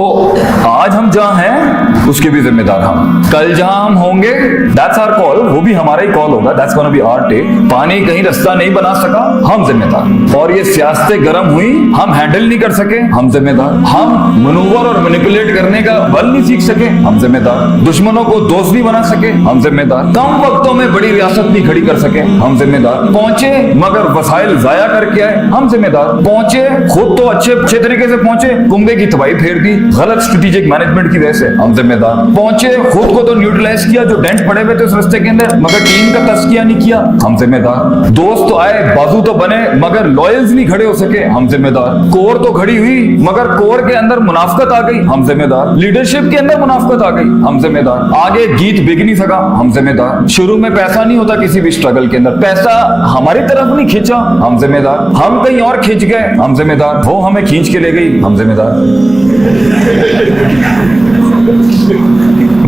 तो आज हम जहां हैं उसके भी जिम्मेदार हम, कल जहां हम होंगे दैट्स आवर कॉल, वो भी हमारा ही कॉल होगा, that's gonna be our take. पानी कहीं रास्ता नहीं बना सका, हम जिम्मेदार। और ये सियासतें गर्म हुई, हम हैंडल नहीं कर सके, हम जिम्मेदार। हम मनूवर और मैनिपुलेट करने का बल नहीं सीख सके, हम जिम्मेदार। दुश्मनों को दोस्त नहीं बना सके, हम जिम्मेदार। कम वक्तों में बड़ी रियासत नहीं खड़ी कर सके, हम जिम्मेदार। पहुंचे मगर वसाइल जाया करके आए, हम जिम्मेदार। पहुंचे खुद तो अच्छे तरीके से पहुंचे, कुंबे की तबाही फेर दी गलत स्ट्रेटेजिक मैनेजमेंट की वजह से, हम जिम्मेदार। पहुंचे खुद को तो न्यूट्रलाइज किया जो डेंट पड़े हुए थे उस रास्ते के अंदर, मगर टीम का तस्किया नहीं किया, हम जिम्मेदार। दोस्त तो आए, बाजू तो बने, मगर लॉयल्स नहीं खड़े हो सके, हम जिम्मेदार। कोर तो खड़ी हुई मगर कोर के अंदर मुनाफकत आ गई, हम जिम्मेदार। लीडरशिप के अंदर मुनाफकत आ गई, हम जिम्मेदार। आगे गीत बिक नहीं सका, हम जिम्मेदार। शुरू में पैसा नहीं होता किसी भी स्ट्रगल के अंदर, पैसा हमारी तरफ नहीं खींचा, हम जिम्मेदार। हम कहीं और खींच गए, हम जिम्मेदार। वो हमें खींच के ले गई, हम जिम्मेदार।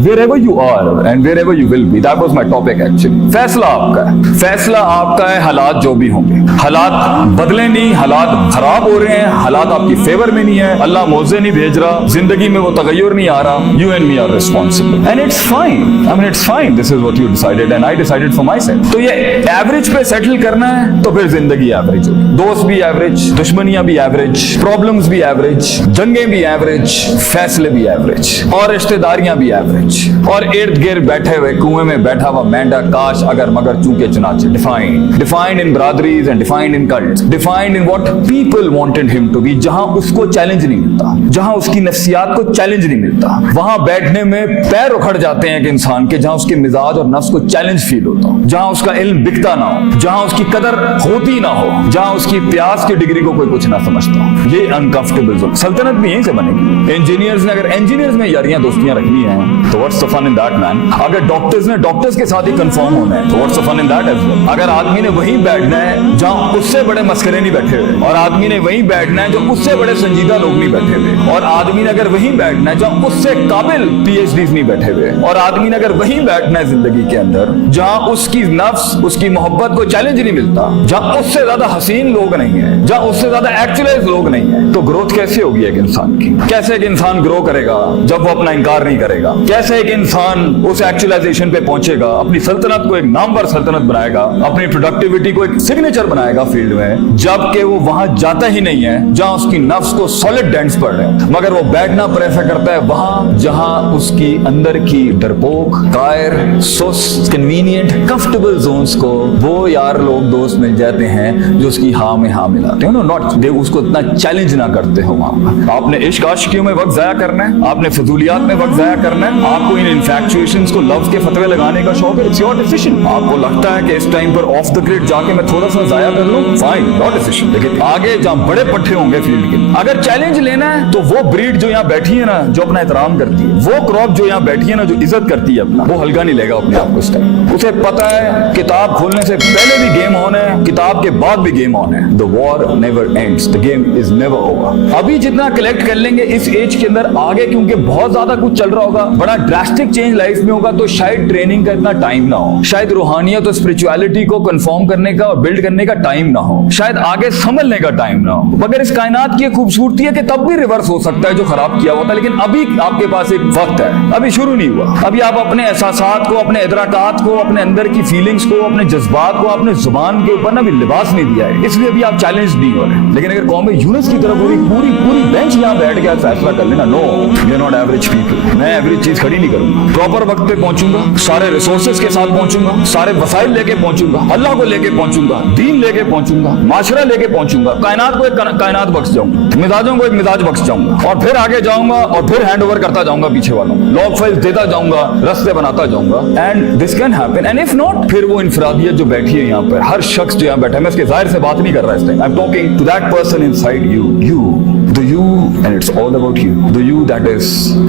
Wherever you are and wherever you will be, that was my topic actually. फैसला आपका है, फैसला आपका है। हालात जो भी होंगे, हालात बदले नहीं, हालात खराब हो रहे हैं, हालात आपकी फेवर में नहीं है, अल्लाह मौजे नहीं भेज रहा, जिंदगी में वो तगय्युर नहीं आ रहा, you and me are responsible and it's fine. I mean it's fine. This is what you decided and I decided for myself. तो ये एवरेज पे सेटल करना है तो फिर जिंदगी एवरेज होगी। दोस्त भी एवरेज, दुश्मनियां भी एवरेज, प्रॉब्लम्स भी एवरेज, जंगें भी एवरेज, फैसले भी एवरेज और रिश्तेदारियां भी एवरेज। और इर्द गिर्द बैठे हुए कुएं में बैठा हुआ मेंढा काश अगर मगर चूके चुनाचे। डिफाइंड इन ब्रादरीज and defined in cults, defined in what people wanted him to be. जहां उसको चैलेंज नहीं मिलता, जहां उसकी नफ्सियात को चैलेंज नहीं मिलता, वहां बैठने में पैर उखड़ जाते हैं कि इंसान के, जहां उसके मिजाज और नफ्स को चैलेंज फील होता हो, जहां उसका इल्म बिकता ना हो, जहां उसकी कदर होती ना हो, जहां उसकी प्यास की डिग्री को कोई कुछ ना समझता हो। ये अनकंफर्टेबल जोन। सल्तनत भी यहीं से बनेगी। इंजीनियर्स ने अगर इंजीनियर्स में यारियां दोस्तियां रखनी है तो what's the fun in that man. अगर डॉक्टर्स ने डॉक्टर्स के साथ ही कंफर्म होना है तो what's the fun in that as well. अगर आदमी ने वहीं बैठना है जहां उससे बड़े मस्करे नहीं बैठे हुए, और आदमी ने वहीं बैठना है जो उससे बड़े संजीदा लोग नहीं बैठे हुए, और आदमी ने अगर वहीं बैठना है जहां उससे काबिल पीएचडीज नहीं बैठे हुए, और आदमी ने अगर वहीं बैठना है जिंदगी के अंदर जहां उसकी नफ्स उसकी मोहब्बत को चैलेंज नहीं मिलता, जहां उससे ज्यादा हसीन लोग नहीं है, जहां उससे ज्यादा एक्चुअलाइज लोग नहीं है, तो ग्रोथ कैसे होगी एक इंसान की? कैसे एक इंसान ग्रो करेगा जब वो अपना इनकार नहीं करेगा? कैसे एक इंसान उस एक्चुअलाइजेशन पे पहुंचेगा, अपनी सल्तनत को एक नामवर सल्तनत बनाएगा, अपनी प्रोडक्टिविटी को एक सिग्नेचर बनाएगा फील्ड में, जबकि वो वहां जाता ही नहीं है जहां उसकी नफ्स को सॉलिड डेंट्स पड़ रहे हैं, मगर वो बैठना प्रेफर करता है वहां जहां उसकी अंदर की डरपोक, कायर, सुस्त, कन्वीनियंट, कंफर्टेबल जोन्स को वो यार लोग दोस्त मिल जाते हैं जो उसकी हाँ में हाँ मिलाते हैं, नॉट दे उसको इतना चैलेंज ना करते हो। वहां आपने इश्क आशिकियों में वक्त जाया करना है, आपने फजूलियात में वक्त जाया करना है, आपको इन इन्फैक्चुएशंस को लव के फतवे लगाने का शौक है, इट्स योर डिसीजन। आपको लगता है कि इस टाइम पर ऑफ द ग्रिड जाके मैं थोड़ा सा जाया कर लूं, फाइन, योर डिसीजन। लेकिन आगे जहां बड़े पट्टे होंगे फील्ड के, अगर चैलेंज लेना है तो वो ब्रीड जो यहाँ बैठी है ना, जो अपना एहतराम करती है, वो क्रॉप जो यहाँ बैठी है ना, जो इज्जत करती है अपना, वो हल्का नहीं लेगा अपने आप को इस टाइम। उसे पता है किताब खोलने से पहले भी गेम ऑन है, किताब के बाद भी गेम ऑन है। The war never ends, the game is never over. अभी जितना कलेक्ट कर लेंगे इस एज के अंदर, आगे क्योंकि बहुत ज्यादा कुछ चल रहा होगा, बड़ा ड्रास्टिक चेंज लाइफ में होगा, तो शायद ट्रेनिंग का इतना टाइम ना हो, शायद रूहानियत और स्पिरिचुअलिटी को कंफर्म करने का और बिल्ड करने का टाइम ना हो, शायद आगे समझने का टाइम ना हो। मगर इस कायनात की खूबसूरती है कि तब भी रिवर्स हो सकता है जो खराब किया होता है, लेकिन अभी आपके पास एक वक्त है, अभी शुरू नहीं हुआ। अभी आप अपने एहसासात को, अपने इदराकात को, अपने अंदर की फीलिंग्स को, अपने जज्बात को, अपने जुबान के ऊपर ना भी लिबास नहीं दिया है, इसलिए अभी आप चैलेंज नहीं हो रहे। लेकिन अगर कौम यूनुस की तरफ पूरी बेंच यहाँ बैठ के फैसला कर लेना, no you are not average people, मैं एवरेज चीज खड़ी नहीं करूंगा, प्रॉपर वक्त पे पहुंचूंगा, सारे रिसोर्सेज के साथ पहुंचूंगा, सारे वसाइल लेके पहुंचूंगा, अल्लाह को लेके पहुंचूंगा, दीन लेके पहुंचूंगा, माशरा लेके पहुंचूंगा, कायनात को एक कायनात बख्श जाऊंगा, मिजाजों को एक मिजाज बख्श जाऊंगा, और फिर आगे जाऊंगा और फिर हैंड ओवर करता जाऊंगा पीछे वालों को, लॉग फाइल्स देता जाऊंगा, रस्ते बनाता जाऊंगा। And this can happen, and if not, फिर वो इंफरादियत जो बैठी है यहाँ पर, हर शख्स जो यहाँ बैठा है, मैं इसके जाहिर से बात नहीं कर रहा इस time, I am talking to that person inside you, the you and it's all about you, the you that is,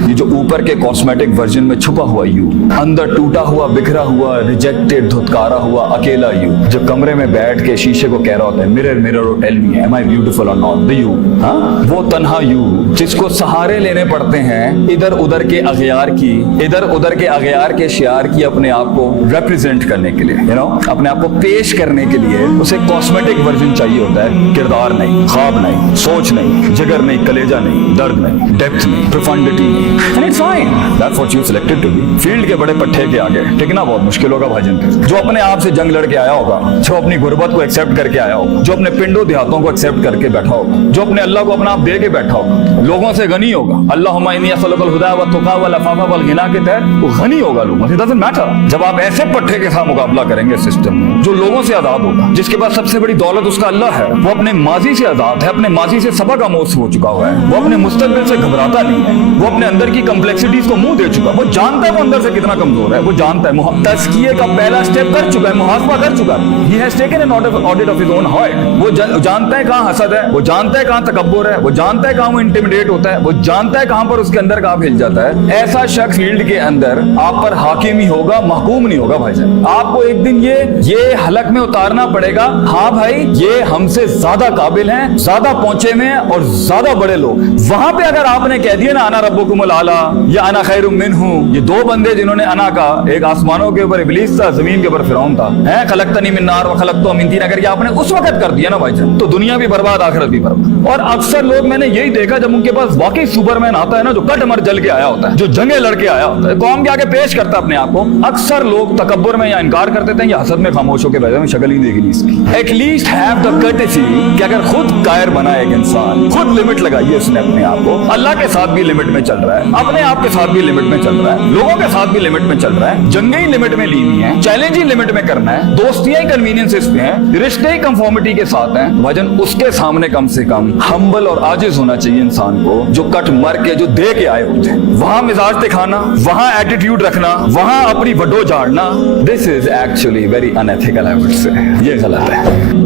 ये जो ऊपर के कॉस्मेटिक वर्जन में छुपा हुआ you, अंदर टूटा हुआ, बिखरा हुआ, रिजेक्टेड, धुतकारा हुआ अकेला you, जो कमरे में बैठ के शीशे को कह रहा होता है मिरर मिरर ओ टेल मी एम आई ब्यूटीफुल और नॉट, the you, हाँ, वो तन्हा you जिसको सहारे लेने पड़ते हैं इधर उधर के अगयार की, इधर उधर के अगयार के शियार की, अपने आप को रिप्रेजेंट करने के लिए, यू नो, अपने आप को पेश करने के लिए उसे कॉस्मेटिक वर्जन चाहिए होता है, किरदार नहीं, ख्वाब नहीं, सोच नहीं, जिगर नहीं, नहीं, कलेजा नहीं, दर्द नहीं, डेप्थ नहीं, प्रोफंडिटी नहीं, and it's fine, that's what you selected to be. Field के बड़े पट्टे के आगे टिकना बहुत मुश्किल होगा भाईजान। जो अपने आप से जंग लड़के आया होगा, जो अपनी गुर्बत को एक्सेप्ट करके आया होगा, जो अपने पिंडों देहातों को एक्सेप्ट करके बैठा होगा, जो अपने अल्लाह को अपना आप दे के बैठा होगा, लोगों से गनी होगा, अल्लाहुम्मा इन्नी असअलुकल हुदा व तुका व लफाफा वल गिना के तहत वो गनी होगा लोगों से। Doesn't matter. जब आप ऐसे पट्टे के साथ मुकाबला करेंगे सिस्टम में, जो लोगों से आजाद होगा, जिसके पास सबसे बड़ी दौलत उसका अल्लाह है, वो अपने माजी से आजाद है, अपने माजी से सबक आमोज हो चुका हुआ है, वो अपने मुस्तकबिल से घबराता नहीं है, वो अपने अंदर की कम्प्लेक्सिटीज को मुंह दे चुका है, वो जानता है वो अंदर से कितना कमजोर है, वो जानता है, तज़किये का पहला स्टेप कर चुका है, मुहासबा कर चुका है, he has taken an audit of his own heart। वो जानता है कहाँ हसद है, वो जानता है कहाँ तकब्बुर है, वो जानता है कहाँ वो इंटिमिडेट होता है, वो जानता है कहाँ पर उसके अंदर कहाँ हिल जाता है। ऐसा शख्स फील्ड के अंदर आप पर हाकिम ही होगा, महकूम नहीं होगा भाईजान। आपको एक दिन ये हलक में उतारना पड़ेगा, हाँ भाई ये हमसे ज्यादा काबिल हैं, ज्यादा पहुंचे हुए हैं और ज्यादा बड़े लोग। वहां पे अगर आपने कह दिया ना अना रब्बुकुमुल आला या अना खैरुम मिन्हु, ये दो बंदे जिन्होंने अना का, एक आसमानों के ऊपर इब्लीस था, जमीन के ऊपर फिरौन था, है खलकतनी मिन नार व खलकतु मिन तीन, अगर ये आपने उस वक्त कर दिया ना भाईजान, तो दुनिया भी बर्बाद, आखिरत भी बर्बाद। और अक्सर लोग, मैंने यही देखा, जब उनके पास वाकई सुपरमैन आता है ना, जो कट मर जल के आया होता है, जो जंगे लड़के आया होता है, कौम के आगे पेश करता है अपने आप को, अक्सर लोग तकब्बुर में या इनकार कर देते हैं या हसद में खामोश होकर बैठे हैं, शक्ल ही देखी नहीं इसकी। एटलीस्ट हैव द कर्टेसी कि अगर खुद कायर बना एक इंसान, खुद लिमिट लगाइए उसने अपने आप को। अल्लाह के साथ भी लिमिट में चल रहा है, अपने आप के साथ भी लिमिट में चल रहा है, लोगों के साथ भी लिमिट में चल रहा है, जंगे ही लिमिट में ली हुई है, चैलेंज ही लिमिट में करना है, दोस्तियां ही कन्वीनियंसेस पे हैं, रिश्ते ही कंफर्मिटी के साथ हैं भाईजान। उसके सामने कम से कम हम्बल और आजिज होना चाहिए इंसान को, जो कट मर के जो दे के आए होते हैं। वहां मिजाज दिखाना, वहां एटीट्यूड रखना, वहां अपनी वडो झाड़ना, this is actually very unethical, I would say. ये गलत है।